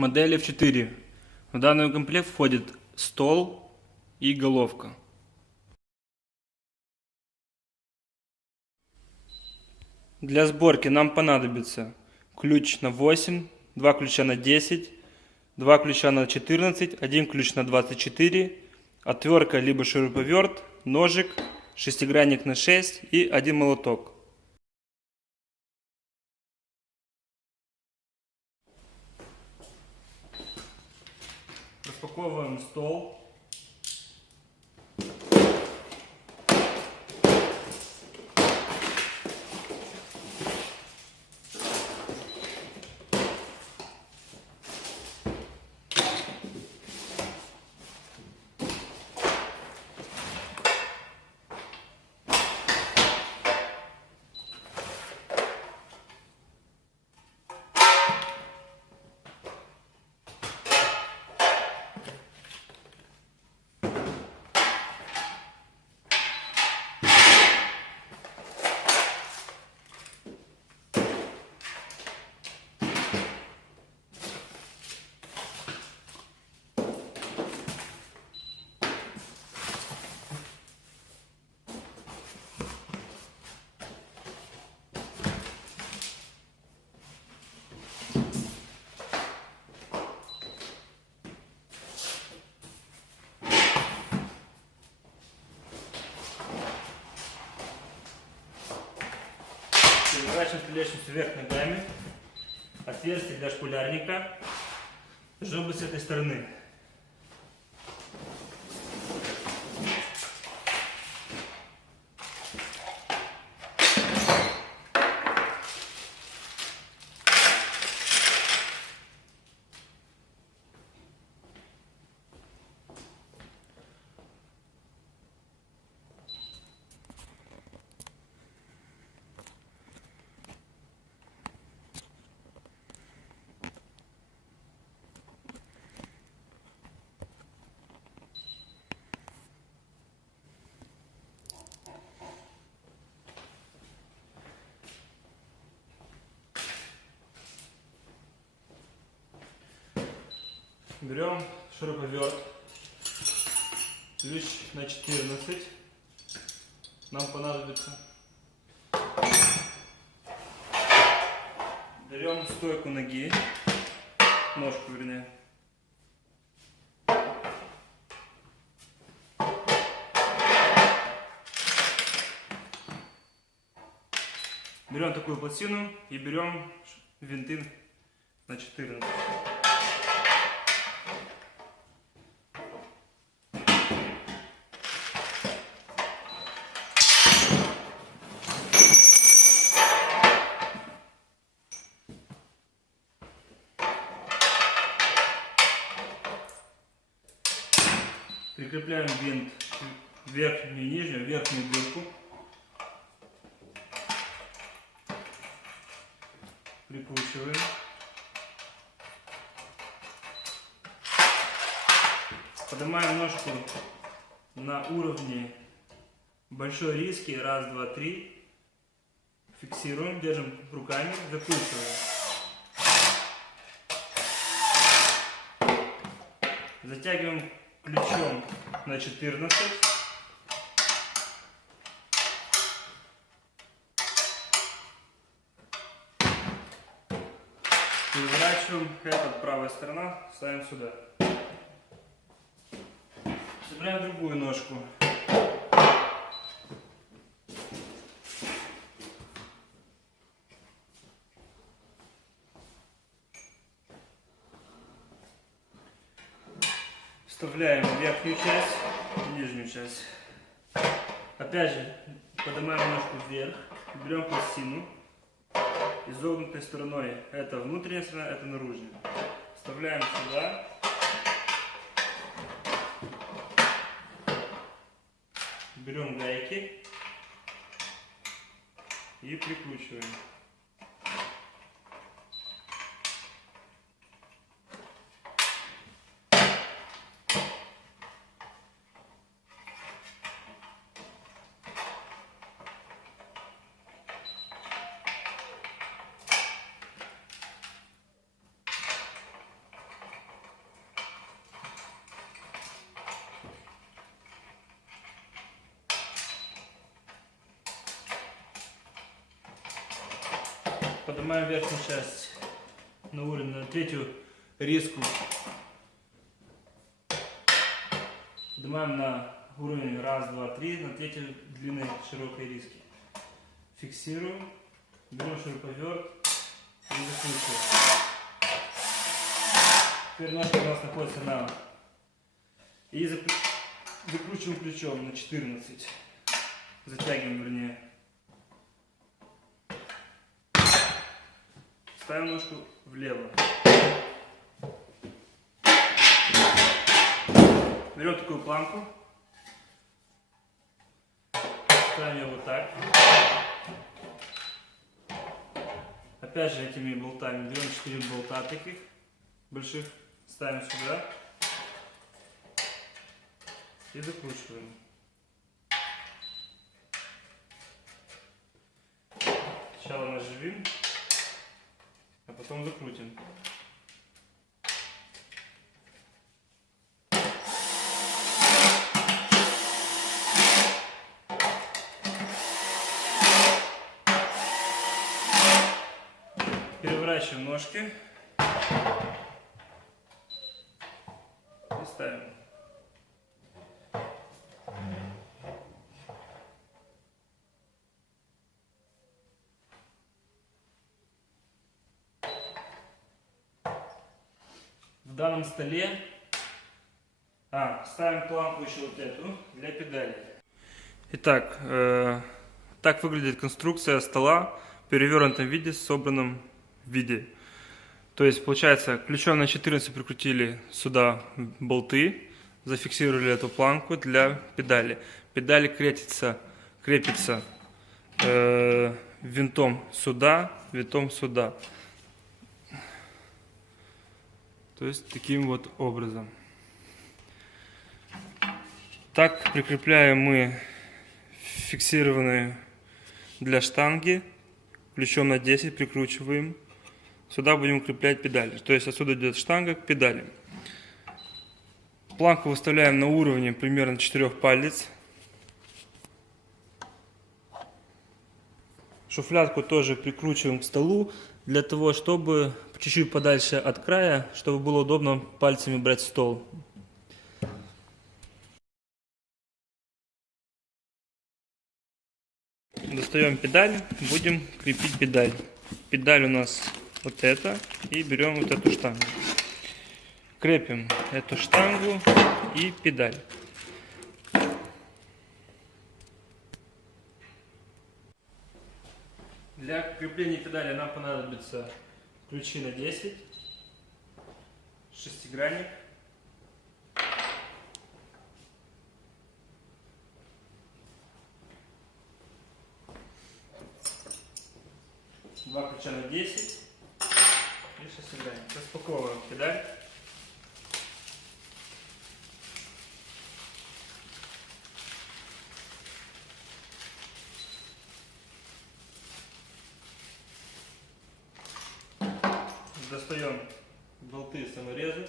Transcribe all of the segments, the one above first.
Модель F4. В данный комплект входит стол и головка. Для сборки нам понадобится ключ на 8, 2 ключа на 10, 2 ключа на 14, 1 ключ на 24, отвертка либо шуруповерт, ножик, шестигранник на 6 и 1 молоток. Распаковываем стол. Переворачиваем столешницу вверх ногами. Отверстие для шпулярника должно быть с этой стороны. Берем шуруповерт, ключ на 14, нам понадобится. Берем стойку ноги, ножку вернее. Берем такую пластину и берем винты на 14. Прикрепляем винт в верхнюю и нижнюю, верхнюю дырку. Прикручиваем. Поднимаем ножку на уровне большой риски. Раз, два, три. Фиксируем, держим руками, закручиваем. Затягиваем ключом на 14. Переворачиваем, это правая сторона, ставим сюда. Собираем другую ножку. Вставляем верхнюю часть и нижнюю часть. Опять же, поднимаем ножку вверх, берем пластину изогнутой стороной. Это внутренняя сторона, это наружная. Вставляем сюда. Берем гайки и прикручиваем. поднимаем верхнюю часть на уровень, на третью риску. Поднимаем на уровень 1, 2, 3, на третью длинной широкой риски. Фиксируем, берем шуруповерт и закручиваем. Теперь ножка у нас находится на... И закручиваем ключом на 14. Затягиваем, вернее. Ставим ножку влево. Берем такую планку. Ставим ее вот так. Опять же этими болтами берем 4 болта таких больших. Ставим сюда. И закручиваем. Сначала наживим, а потом закрутим. Переворачиваем ножки и ставим. В данном столе ставим планку еще вот эту для педали. Итак, так выглядит конструкция стола в перевернутом виде, собранном виде. То есть получается, ключом на 14 прикрутили сюда болты, зафиксировали эту планку для педали. Педаль крепится винтом сюда, винтом сюда. То есть таким вот образом. Так прикрепляем мы фиксированные для штанги. Ключом на 10 прикручиваем. Сюда будем укреплять педали. То есть отсюда идет штанга к педали. Планку выставляем на уровне примерно 4 палец. Шуфлядку тоже прикручиваем к столу, для того, чтобы чуть-чуть подальше от края, чтобы было удобно пальцами брать стол. Достаем педаль, будем крепить педаль. Педаль у нас вот эта, и берем вот эту штангу. Крепим эту штангу и педаль. Для крепления педали нам понадобится ключи на 10, шестигранник, два ключа на 10 и шестигранник. Распаковываем педаль. Достаем болты, саморезы.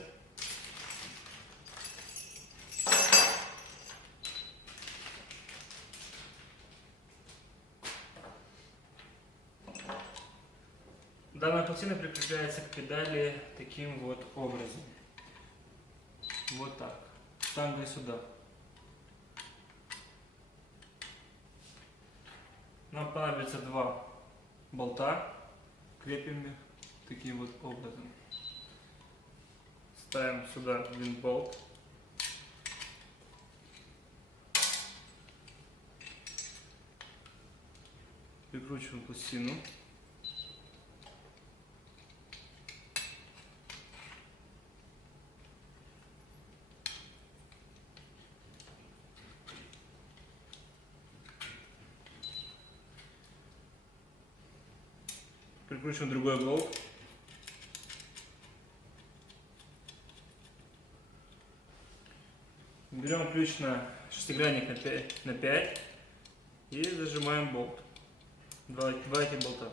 Данная пластина прикрепляется к педали таким вот образом. Вот так. Штангой сюда. Нам понадобится 2 болта. Крепим их таким вот образом. Ставим сюда винт-болт. Прикручиваем пластину. Прикручиваем другой болт. Берем ключ на шестигранник на 5 и зажимаем болт. Два этих болта.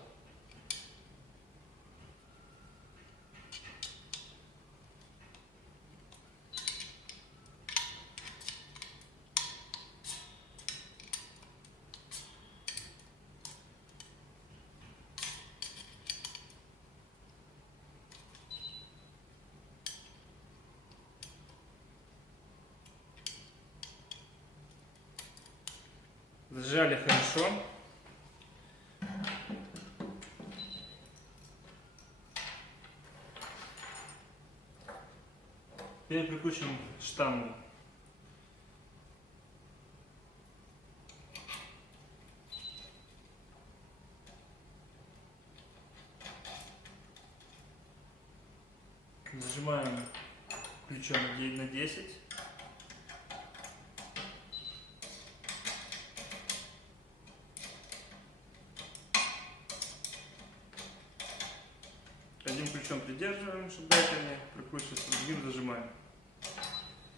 Сжали хорошо. Теперь прикручиваем штангу. Зажимаем ключом на 10. Одним ключом придерживаем, чтобы дать они прикручиваться, другим зажимаем.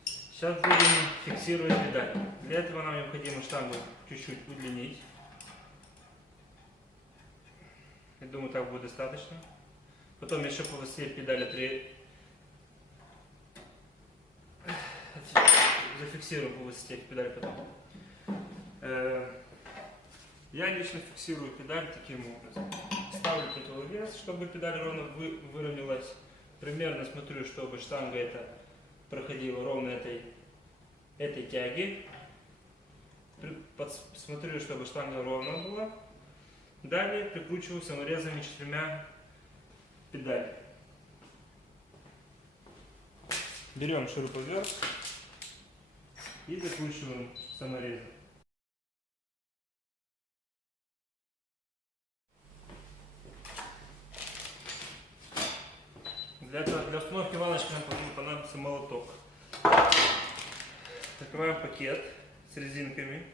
Сейчас будем фиксировать педаль. Для этого нам необходимо штангу чуть-чуть удлинить. Я думаю, так будет достаточно. Потом еще повысить педали зафиксирую по высоте педали потом. Я лично фиксирую педаль таким образом. Ставлю противовес, чтобы педаль ровно выровнялась. Примерно смотрю, чтобы штанга эта проходила ровно этой тяги. Смотрю, чтобы штанга ровно была. Далее прикручиваю саморезами 4 педали. Берем шуруповерт и закручиваем саморезом. Для установки ванночки нам понадобится молоток. Закрываем пакет с резинками.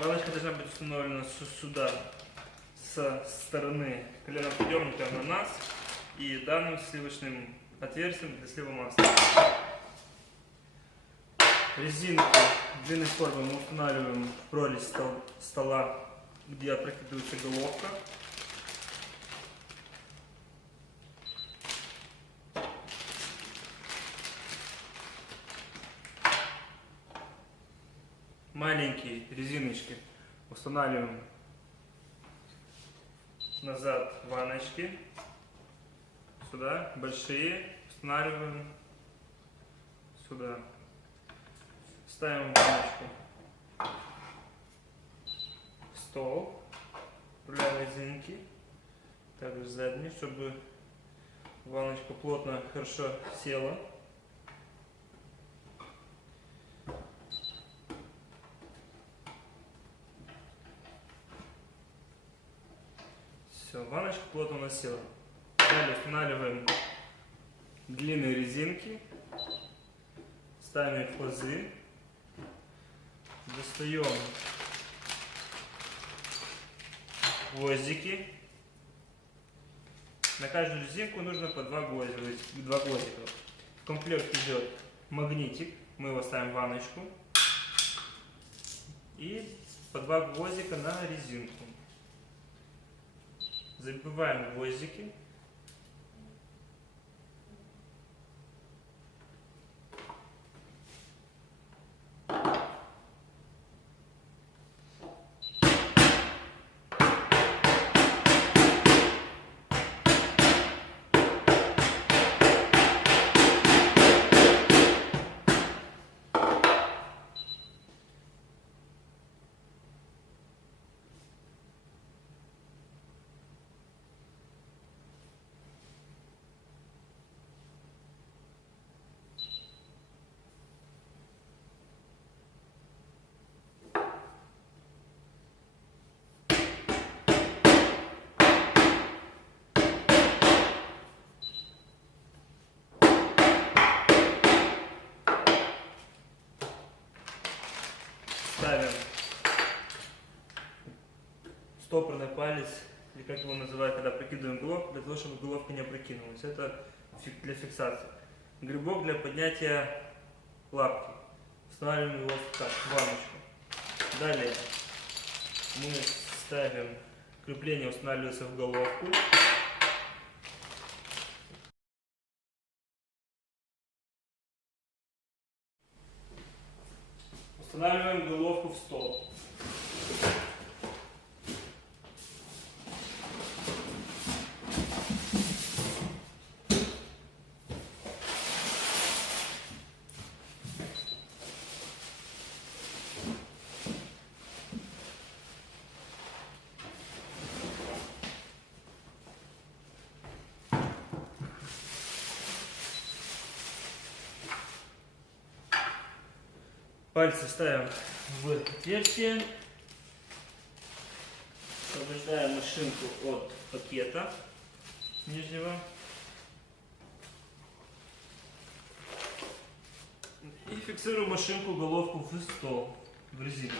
Ванночка должна быть установлена сюда, со стороны коленоподъемника на нас и данным сливочным отверстием для слива масла. Резинку длинной формы мы устанавливаем в прорезь стола, где опрокидывается головка. Маленькие резиночки устанавливаем назад ванночки. Сюда. Большие устанавливаем сюда. Ставим ванночку в стол, отправляем резинки, также задние, чтобы ванночка плотно, хорошо села. Все, ванночка плотно у нас села. Далее устанавливаем длинные резинки, ставим их в пазы. Достаем гвоздики. На каждую резинку нужно по 2 гвоздика. В комплект идет магнитик. Мы его ставим в ванночку. И по 2 гвоздика на резинку. Забиваем гвоздики. Ставим стопорный палец, или как его называют, когда прикидываем головку, для того, чтобы головка не опрокинулась. Это для фиксации. Грибок для поднятия лапки. Устанавливаем его так, в ванночку. Далее мы ставим, крепление устанавливается в головку. Устанавливаем головку в стол. Пальцы ставим в отверстие. Освобождаем машинку от пакета нижнего. И фиксируем машинку, головку в стол, в резину.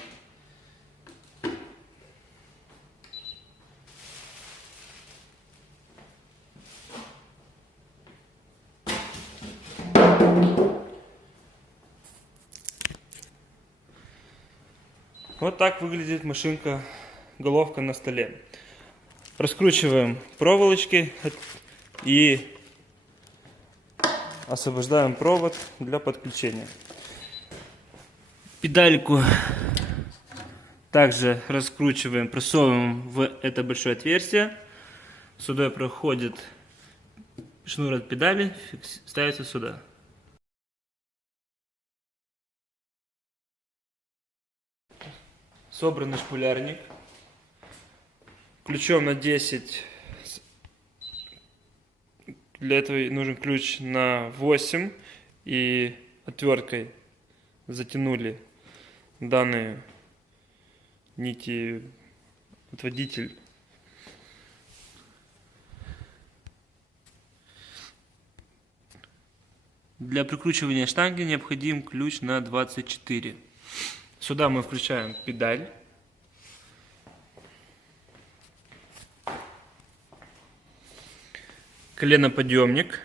Вот так выглядит машинка, головка на столе. Раскручиваем проволочки и освобождаем провод для подключения. Педальку также раскручиваем, просовываем в это большое отверстие. Сюда проходит шнур от педали, ставится сюда. Собранный шпулярник. Ключом на 10. Для этого нужен ключ на 8. И отверткой затянули данные нити отводитель. Для прикручивания штанги необходим ключ на 24. Сюда мы включаем педаль. Коленоподъемник.